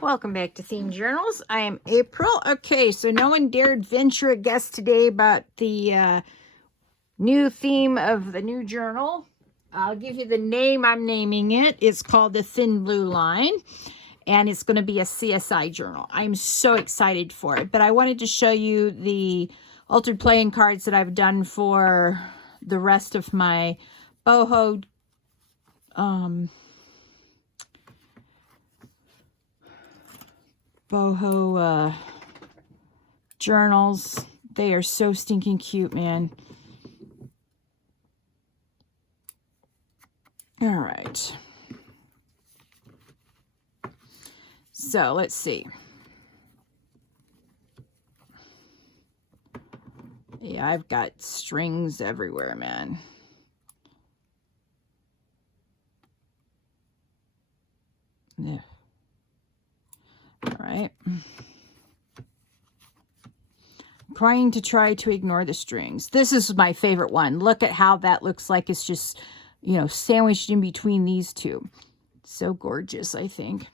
Welcome back to Themed Journals. I am April. Okay, so no one dared venture a guess today about the new theme of the new journal. I'll give you the name I'm naming it. It's called the Thin Blue Line, and it's going to be a CSI journal. I'm so excited for it, but I wanted to show you the altered playing cards that I've done for the rest of my boho journals. They are so stinking cute, man. All right. So let's see. Yeah, I've got strings everywhere, man. Yeah. All right. Trying to ignore the strings. This is my favorite one. Look at how that looks like it's just, you know, sandwiched in between these two. So gorgeous, I think.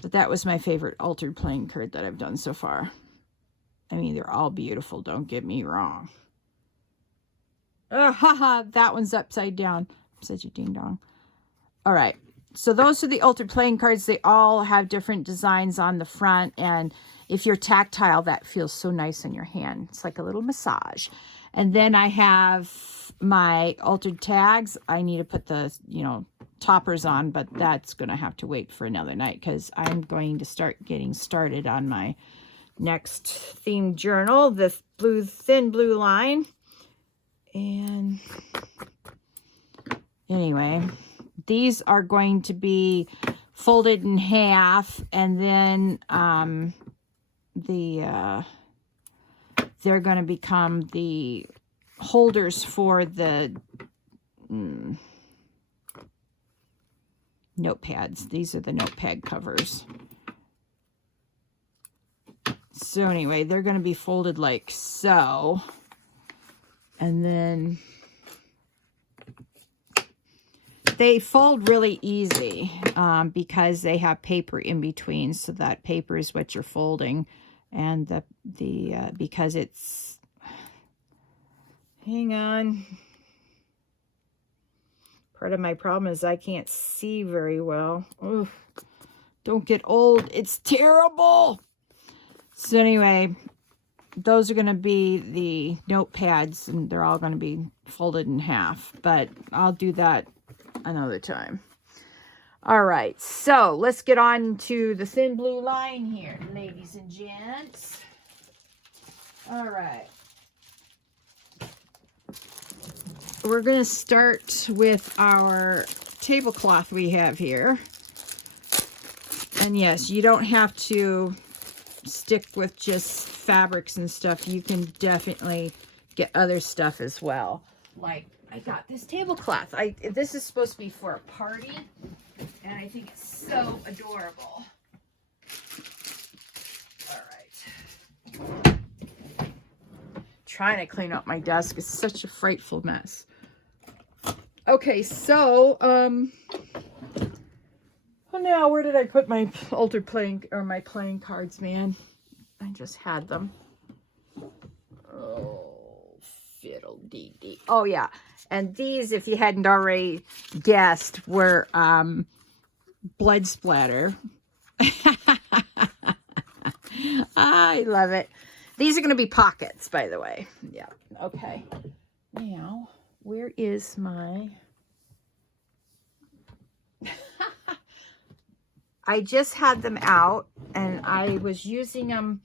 But that was my favorite altered playing card that I've done so far. I mean, they're all beautiful, don't get me wrong. Oh, haha, that one's upside down. I'm such a ding-dong. All right. So those are the altered playing cards. They all have different designs on the front, and if you're tactile, that feels so nice in your hand. It's like a little massage. And then I have my altered tags. I need to put the, you know, toppers on, but that's going to have to wait for another night because I'm going to start getting started on my next themed journal, this Thin Blue Line. And anyway, these are going to be folded in half, and then they're going to become the holders for the notepads. These are the notepad covers. So anyway, they're going to be folded like so, and then they fold really easy because they have paper in between, so that paper is what you're folding. And because it's, hang on, part of my problem is I can't see very well. Oof, don't get old, it's terrible. So anyway, those are going to be the notepads, and they're all going to be folded in half, but I'll do that another time. All right, so let's get on to the Thin Blue Line here, ladies and gents. All right, we're going to start with our tablecloth we have here. And yes, you don't have to stick with just fabrics and stuff. You can definitely get other stuff as well. Like, I got this tablecloth. This is supposed to be for a party, and I think it's so adorable. All right. Trying to clean up my desk. It's such a frightful mess. Okay, so oh, now where did I put my altered playing my playing cards, man? I just had them. Oh, fiddle dee dee. Oh yeah. And these, if you hadn't already guessed, were blood splatter. I love it. These are going to be pockets, by the way. Yeah. Okay. Now, where is my... I just had them out, and I was using them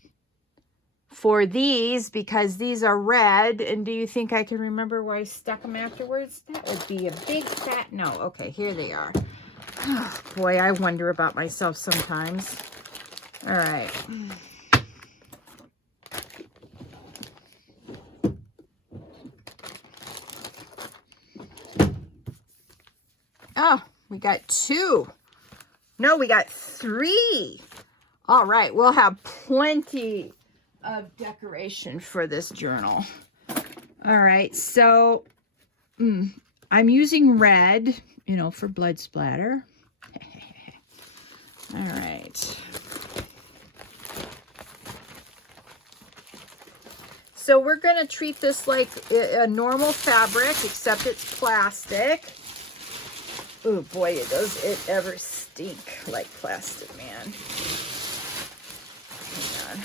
for these because these are red. And do you think I can remember where I stuck them afterwards? That would be a big fat no. Okay, here they are. Oh, boy, I wonder about myself sometimes. All right. Oh, we got two. No, we got three. All right, we'll have plenty of decoration for this journal. All right, so I'm using red, you know, for blood splatter. All right. right. So we're going to treat this like a normal fabric, except it's plastic. Oh boy, does it ever stink like plastic, man. Hang on.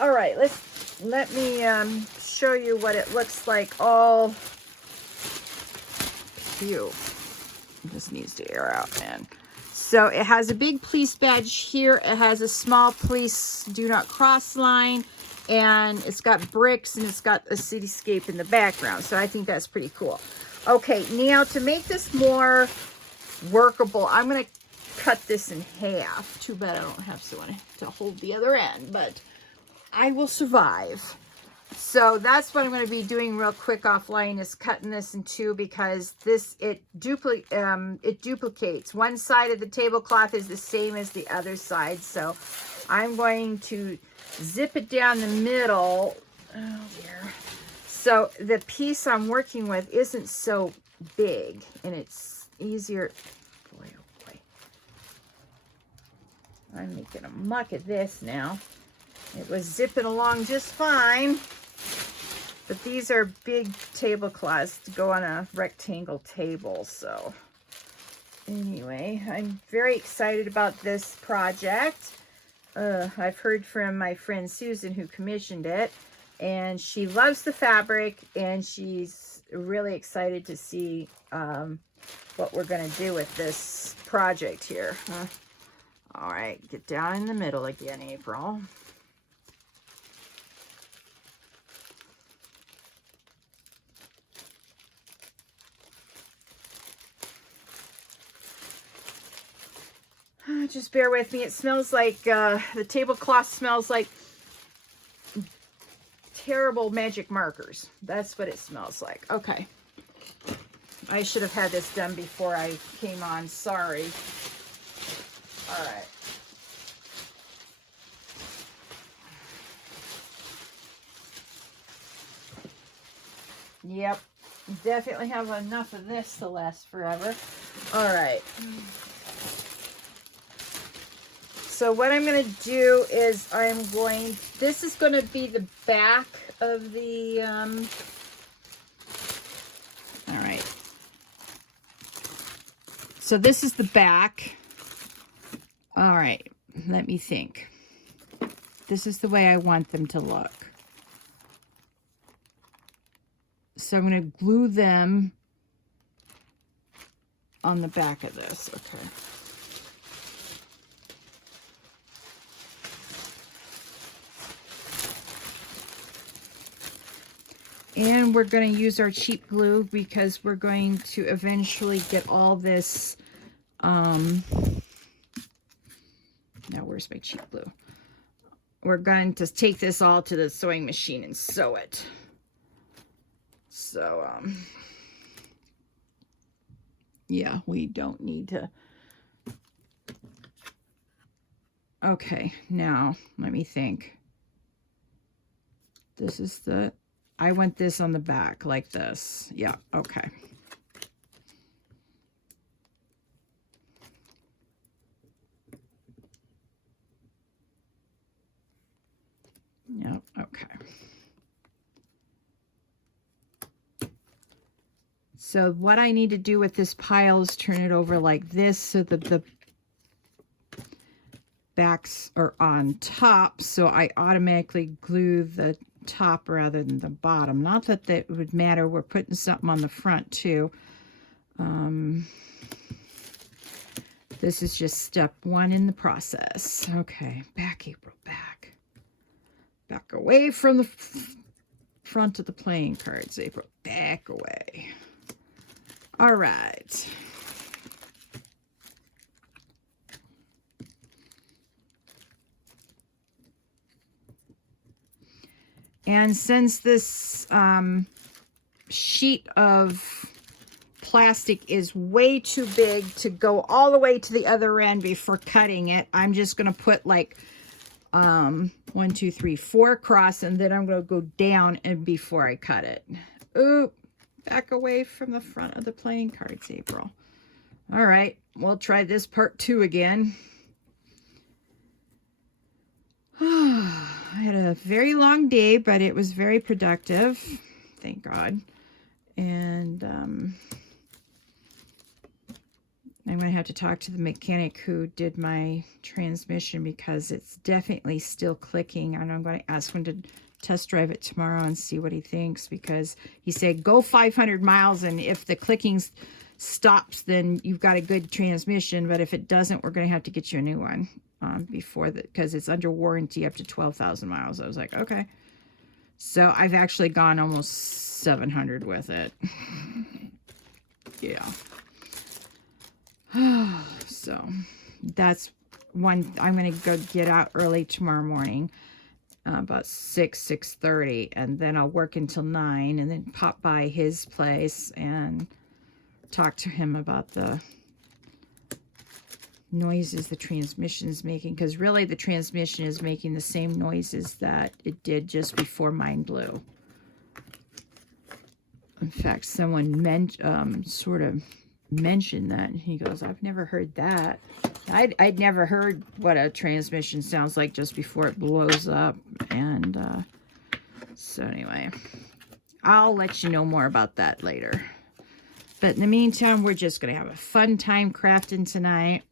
All right, let me show you what it looks like. All phew. This needs to air out, man. So it has a big police badge here. It has a small police do not cross line, and it's got bricks, and it's got a cityscape in the background. So I think that's pretty cool. Okay, now to make this more workable, I'm going to cut this in half. Too bad I don't have someone to hold the other end, but I will survive. So that's what I'm going to be doing real quick offline, is cutting this in two, because it duplicates. One side of the tablecloth is the same as the other side. So I'm going to zip it down the middle. Oh dear. So the piece I'm working with isn't so big, and it's easier. Boy, oh boy. I'm making a muck of this now. It was zipping along just fine. But these are big tablecloths to go on a rectangle table. So anyway, I'm very excited about this project. I've heard from my friend Susan, who commissioned it, and she loves the fabric, and she's really excited to see what we're going to do with this project here. All right, get down in the middle again, April. Just bear with me. It smells like, the tablecloth smells like terrible magic markers. That's what it smells like. Okay. I should have had this done before I came on. Sorry. All right. Yep. Definitely have enough of this to last forever. All right. So what I'm going to do is this is going to be the back of the, all right. So this is the back. All right, let me think. This is the way I want them to look. So I'm going to glue them on the back of this, okay. And we're going to use our cheap glue, because we're going to eventually get all this, now where's my cheap glue? We're going to take this all to the sewing machine and sew it. So, yeah, we don't need to. Okay, now, let me think. This is I want this on the back like this. Yeah, okay. Yep, okay. So what I need to do with this pile is turn it over like this, so that the backs are on top, so I automatically glue the top rather than the bottom. Not that that would matter. We're putting something on the front too. This is just step one in the process. Okay, back, April, back. Back away from the front of the playing cards, April. Back away. All right. And since this sheet of plastic is way too big to go all the way to the other end before cutting it, I'm just going to put like 1, 2, 3, 4 across, and then I'm going to go down and before I cut it. Ooh, back away from the front of the playing cards, April. All right, we'll try this part 2 again. I had a very long day, but it was very productive. Thank God. And I'm going to have to talk to the mechanic who did my transmission because it's definitely still clicking. And I'm going to ask him to test drive it tomorrow and see what he thinks, because he said go 500 miles and if the clicking stops, then you've got a good transmission. But if it doesn't, we're going to have to get you a new one before that, because it's under warranty up to 12,000 miles. I was like, okay. So I've actually gone almost 700 with it. Yeah. So that's one. I'm going to go get out early tomorrow morning, about 6:30, and then I'll work until 9, and then pop by his place and talk to him about the noises the transmission is making, because really the transmission is making the same noises that it did just before mine blew. In fact, someone sort of mentioned that, and he goes, I've never heard that. I'd never heard what a transmission sounds like just before it blows up. And so anyway, I'll let you know more about that later. But in the meantime, we're just going to have a fun time crafting tonight.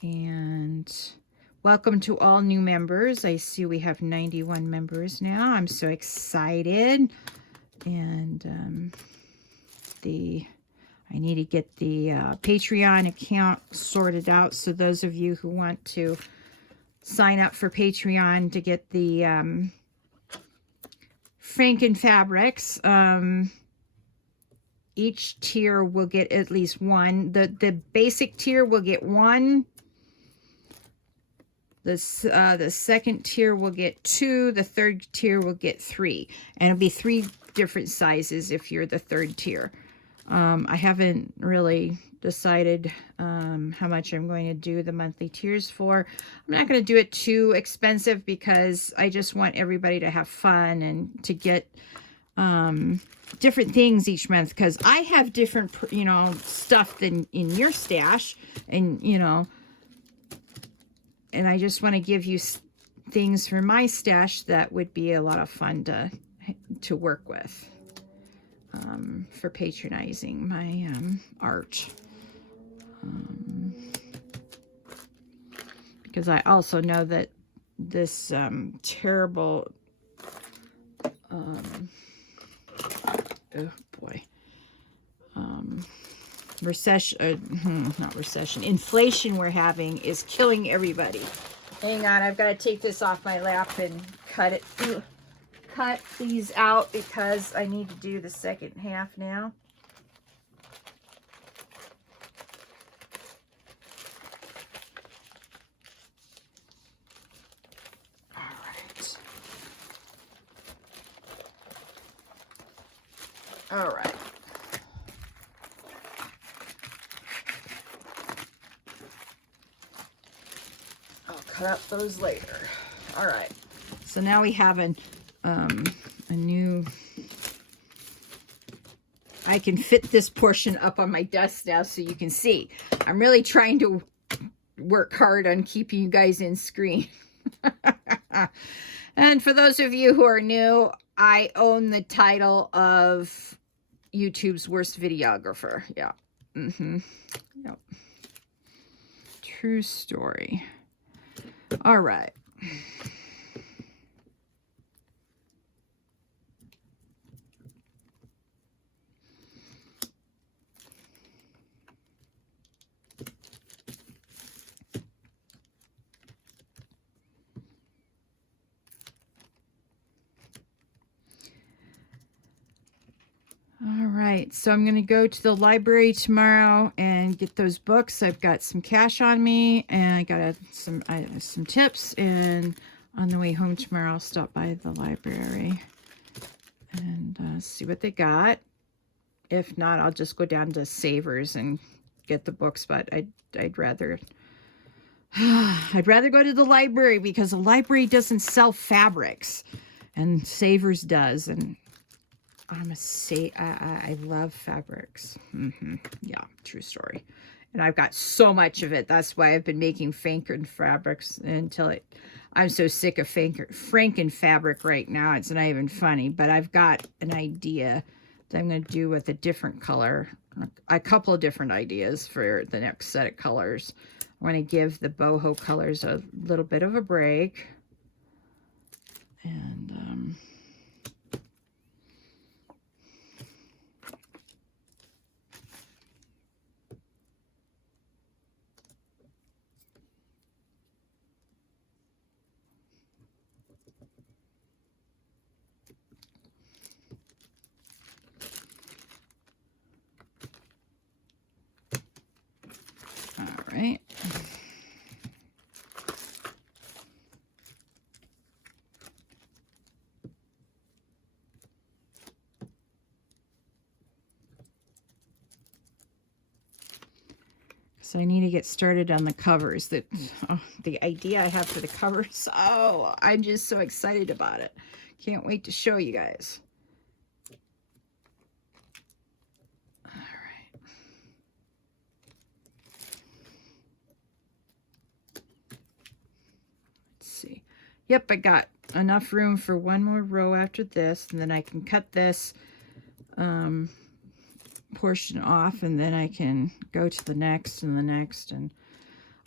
And welcome to all new members. I see we have 91 members now. I'm so excited. And I need to get the Patreon account sorted out. So those of you who want to sign up for Patreon to get the Franken fabrics, each tier will get at least one. The basic tier will get one. The second tier will get 2. The third tier will get 3. And it'll be 3 different sizes if you're the third tier. I haven't really decided how much I'm going to do the monthly tiers for. I'm not going to do it too expensive because I just want everybody to have fun and to get different things each month, because I have different, stuff than in your stash, and, and I just want to give you things for my stash that would be a lot of fun to work with for patronizing my art. Because I also know that this terrible, oh boy, inflation we're having is killing everybody. Hang on, I've got to take this off my lap and cut these out because I need to do the second half now. All right. I'll cut up those later. All right. So now we have a new, I can fit this portion up on my desk now so you can see. I'm really trying to work hard on keeping you guys in screen. And for those of you who are new, I own the title of YouTube's worst videographer. Yeah. Yep. True story. All right. All right, so I'm going to go to the library tomorrow and get those books. I've got some cash on me, and I got some tips. And on the way home tomorrow, I'll stop by the library and see what they got. If not, I'll just go down to Savers and get the books. But I'd rather go to the library because the library doesn't sell fabrics, and Savers does, and I love fabrics. Yeah, true story. And I've got so much of it. That's why I've been making Franken fabrics I'm so sick of Franken fabric right now. It's not even funny, but I've got an idea that I'm going to do with a different color, a couple of different ideas for the next set of colors. I want to give the boho colors a little bit of a break. And all right. So I need to get started on the covers. The idea I have for the covers. Oh, I'm just so excited about it. Can't wait to show you guys. All right. Let's see. Yep, I got enough room for one more row after this, and then I can cut this portion off, and then I can go to the next and the next. And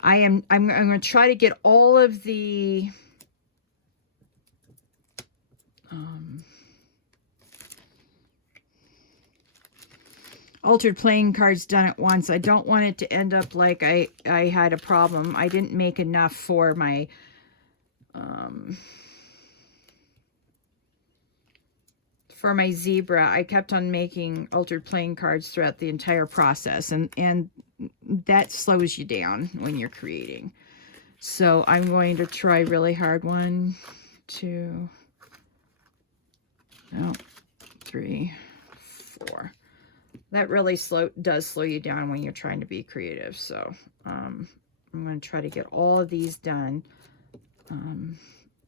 I'm going to try to get all of the altered playing cards done at once. I don't want it to end up like I had a problem. I didn't make enough for my zebra. I kept on making altered playing cards throughout the entire process, and that slows you down when you're creating. So I'm going to try really hard. 1, 2, 3, 4. That really does slow you down when you're trying to be creative. So I'm going to try to get all of these done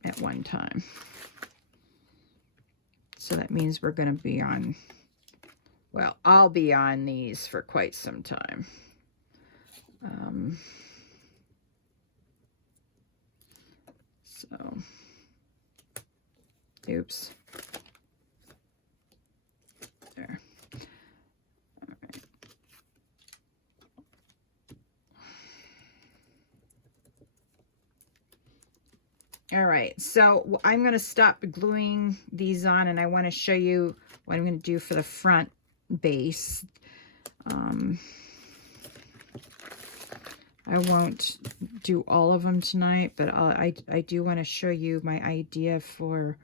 at one time. So that means we're going to be on, well, I'll be on these for quite some time. So, oops. There. All right. All right, so I'm going to stop gluing these on, and I want to show you what I'm going to do for the front base. I won't do all of them tonight, but I do want to show you my idea for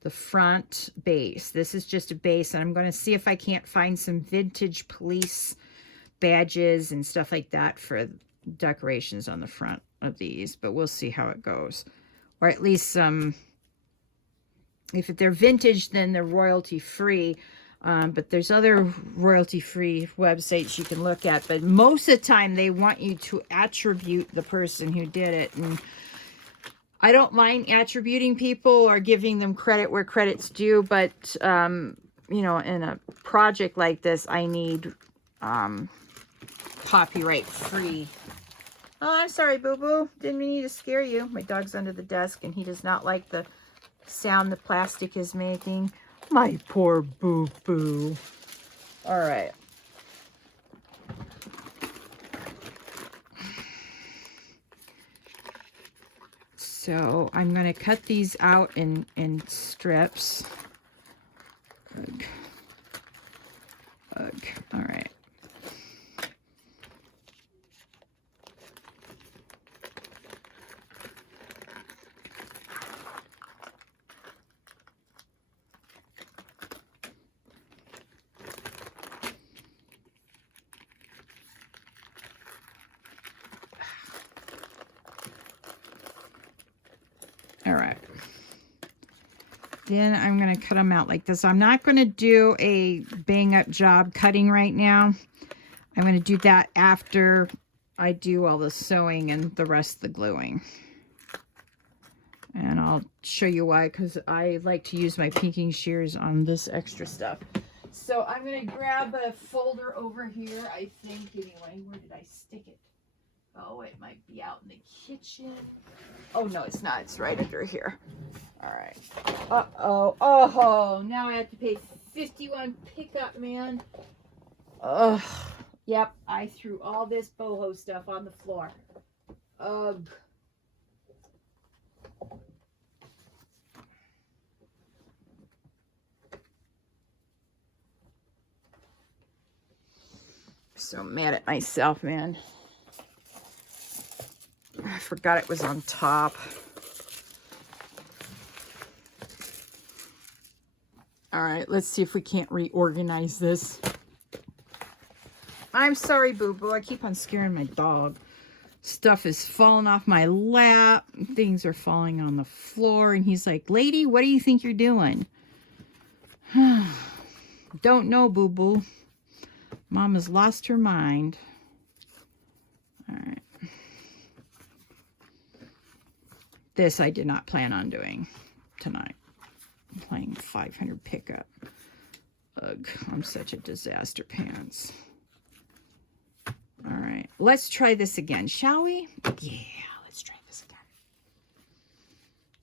the front base. This is just a base, and I'm going to see if I can't find some vintage police badges and stuff like that for decorations on the front of these, but we'll see how it goes. Or at least if they're vintage, then they're royalty free. But there's other royalty free websites you can look at. But most of the time they want you to attribute the person who did it. And I don't mind attributing people or giving them credit where credit's due. But, you know, in a project like this, I need copyright free. Oh, I'm sorry, Boo-Boo. Didn't mean to scare you. My dog's under the desk, and he does not like the sound the plastic is making. My poor Boo-Boo. All right. So I'm going to cut these out in strips. Ugh. Ugh. All right. All right. Then I'm going to cut them out like this. I'm not going to do a bang up job cutting right now. I'm going to do that after I do all the sewing and the rest of the gluing. And I'll show you why, because I like to use my pinking shears on this extra stuff. So I'm going to grab a folder over here, I think, anyway. Where did I stick it? Oh, it might be out in the kitchen. Oh, no, it's not. It's right under here. All right. Uh-oh. Oh, now I have to pay 51 pickup, man. Ugh. Yep, I threw all this boho stuff on the floor. Ugh. So mad at myself, man. I forgot it was on top. All right, let's see if we can't reorganize this. I'm sorry, Boo-Boo. I keep on scaring my dog. Stuff is falling off my lap. Things are falling on the floor. And he's like, lady, what do you think you're doing? Don't know, Boo-Boo. Mama's lost her mind. All right. This I did not plan on doing tonight. I'm playing 500 pickup. Ugh, I'm such a disaster pants. All right, let's try this again, shall we? Yeah, let's try this again.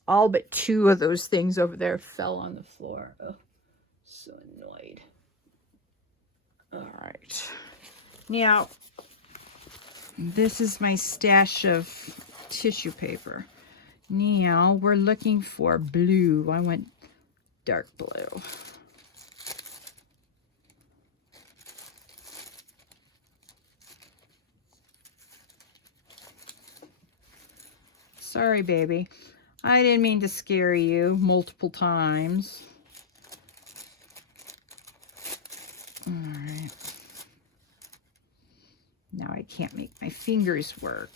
All but 2 of those things over there fell on the floor. Oh, so annoyed. All right. Now, this is my stash of tissue paper. Now, we're looking for blue. I want dark blue. Sorry, baby. I didn't mean to scare you multiple times. All right. Now I can't make my fingers work.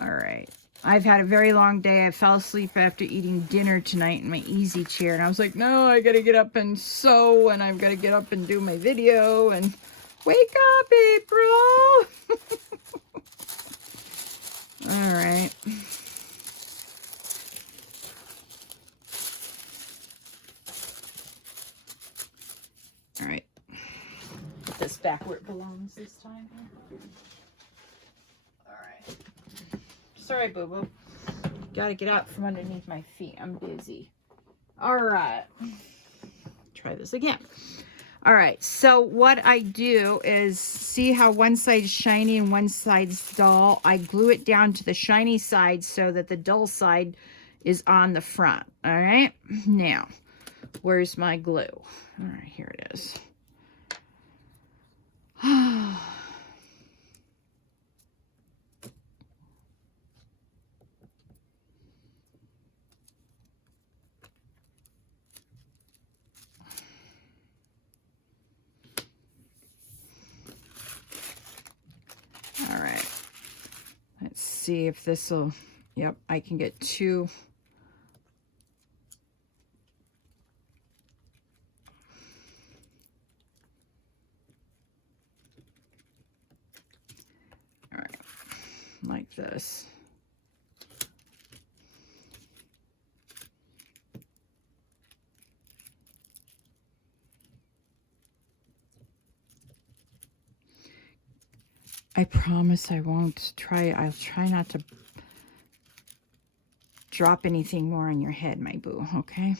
All right. I've had a very long day. I fell asleep after eating dinner tonight in my easy chair. And I was like, no, I got to get up and sew. And I've got to get up and do my video. And wake up, April. All right. All right. Put this back where it belongs this time. All right. Sorry, Boo-Boo. Gotta get out from underneath my feet. I'm busy. All right. Try this again. All right. So what I do is, see how one side's shiny and one side's dull? I glue it down to the shiny side so that the dull side is on the front. All right. Now, where's my glue? All right, here it is. All right, let's see if this will, yep, I can get 2. All right, like this. I promise I won't try, I'll try not to drop anything more on your head, my boo, okay?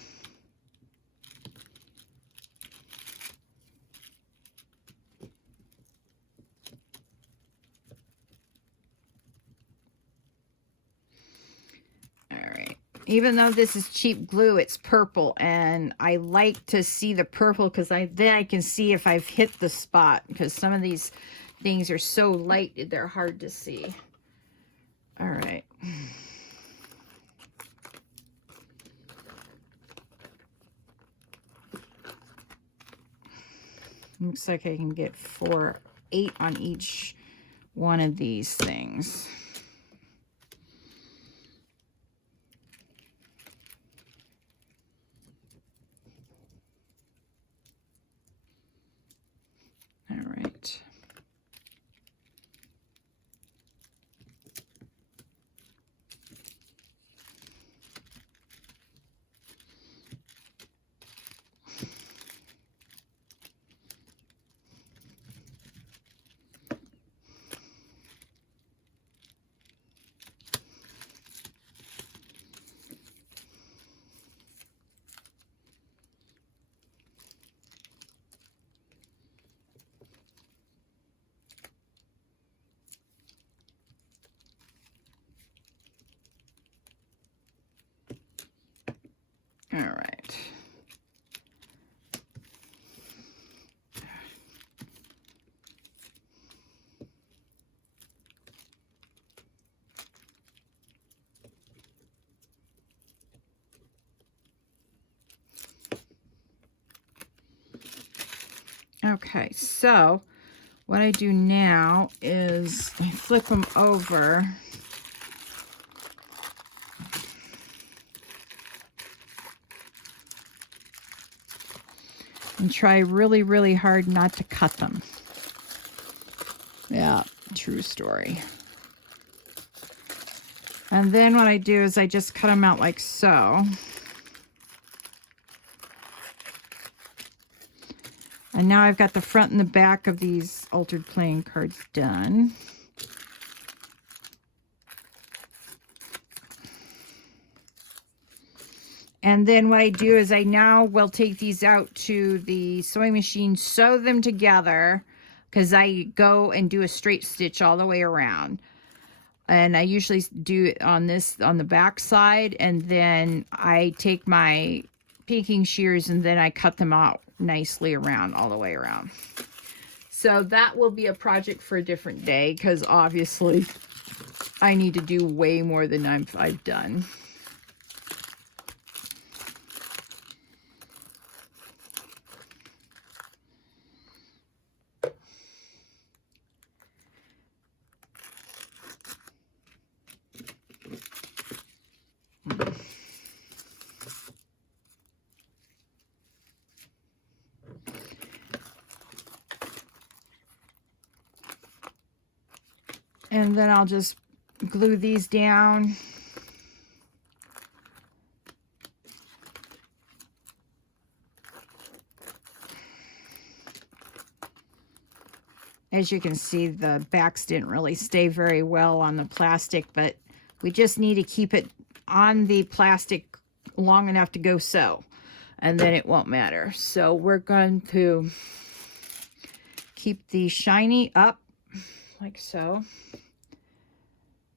All right. Even though this is cheap glue, it's purple, and I like to see the purple because then I can see if I've hit the spot, because some of these things are so light they're hard to see. All right. Looks like I can get 8 on each one of these things. All right. All right. Okay, so what I do now is I flip them over. And try really, really hard not to cut them. Yeah, true story. And then what I do is I just cut them out like so. And now I've got the front and the back of these altered playing cards done. And then what I do is I now will take these out to the sewing machine, sew them together, because I go and do a straight stitch all the way around. And I usually do it on the back side, and then I take my pinking shears and then I cut them out nicely around, all the way around. So that will be a project for a different day, because obviously I need to do way more than I've done. And then I'll just glue these down. As you can see, the backs didn't really stay very well on the plastic, but we just need to keep it on the plastic long enough to go sew, and then it won't matter. So we're going to keep the shiny up like so.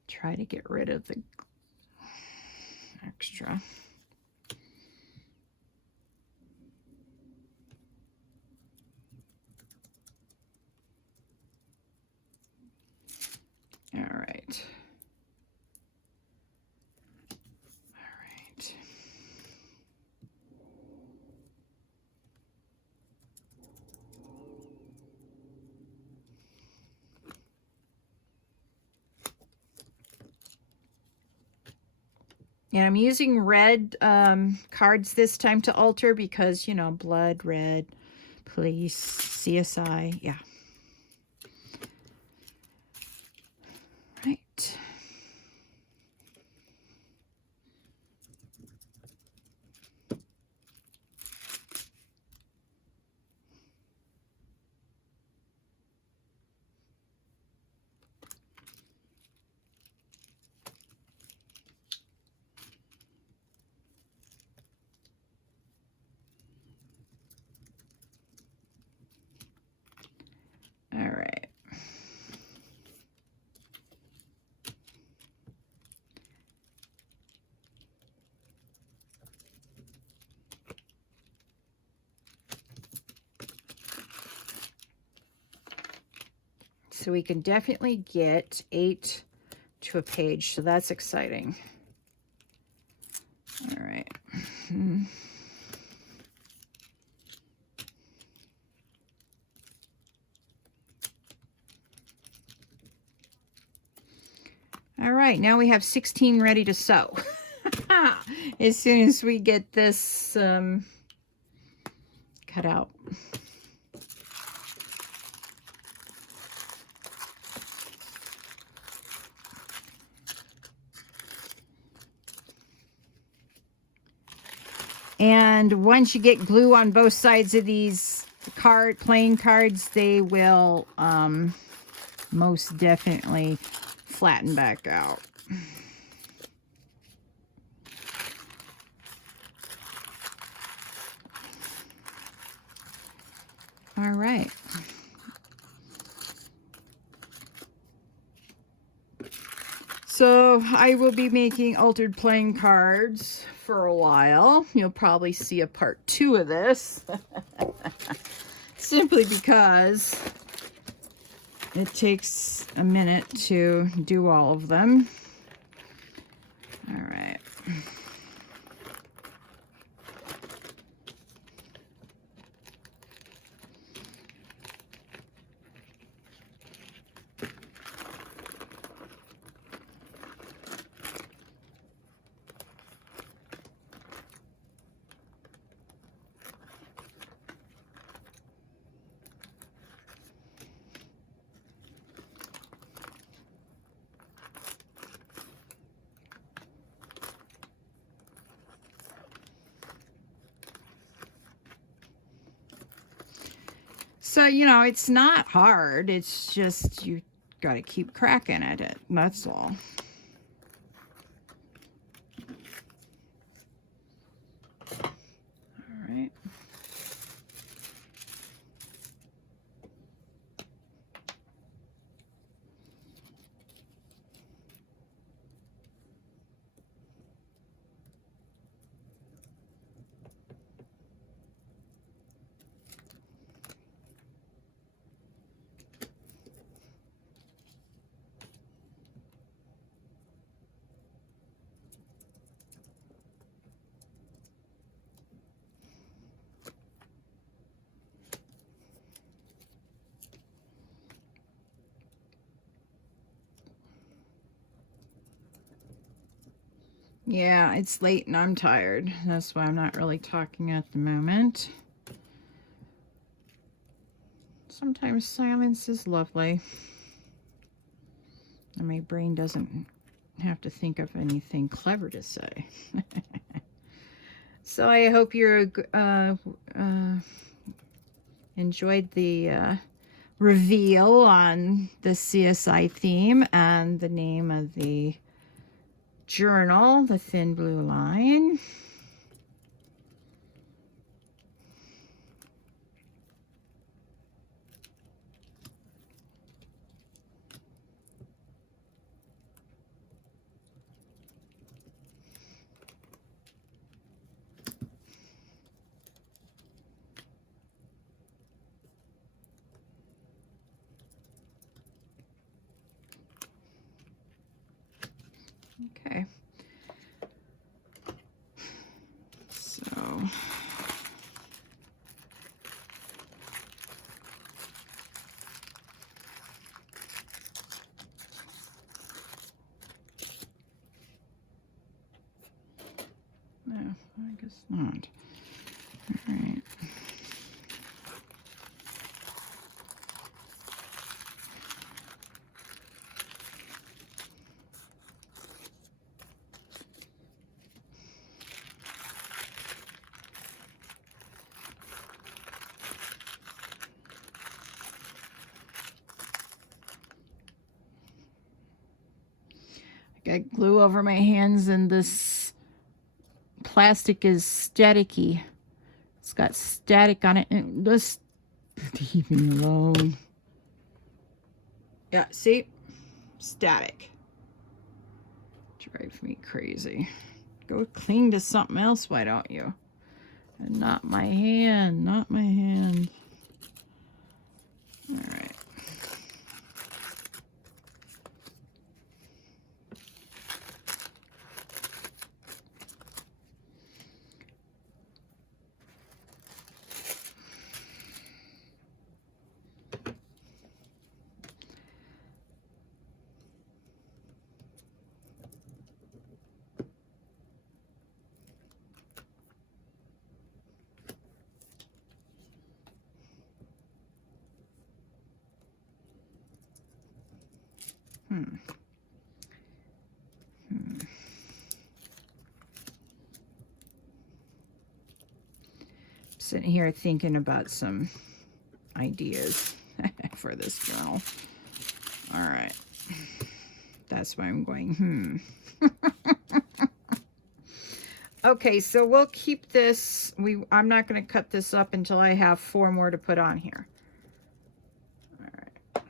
Try to get rid of the extra. All right. And I'm using red cards this time to alter because, you know, blood, red, police, CSI, yeah. Right. All right. So we can definitely get 8 to a page, so that's exciting. All right. All right, now we have 16 ready to sew. As soon as we get this cut out. And once you get glue on both sides of these playing cards, they will most definitely flatten back out. All right. So I will be making altered playing cards for a while. You'll probably see a part 2 of this. Simply because it takes a minute to do all of them. All right. So, you know, it's not hard. It's just you got to keep cracking at it. That's all. All right. Yeah, it's late and I'm tired. That's why I'm not really talking at the moment. Sometimes silence is lovely. And my brain doesn't have to think of anything clever to say. So I hope you enjoyed the reveal on the CSI theme and the name of the journal, The Thin Blue Line. Okay. So no, I guess not. All right. Got glue over my hands, and this plastic is staticky. It's got static on it, and just leave me alone. Yeah, see? Static. Drives me crazy. Go cling to something else, why don't you? And not my hand, not my hand. All right. Sitting here thinking about some ideas for this journal. All right. That's why I'm going, Okay, so we'll keep this. I'm not going to cut this up until I have 4 more to put on here. All right.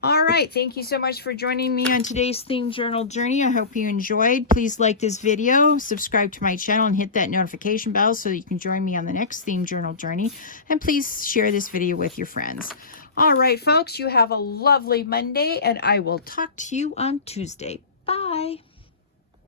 All right, thank you so much for joining me on today's theme journal journey. I hope you enjoyed. Please like this video, subscribe to my channel, and hit that notification bell so that you can join me on the next theme journal journey. And please share this video with your friends. All right, folks, you have a lovely Monday, and I will talk to you on Tuesday. Bye.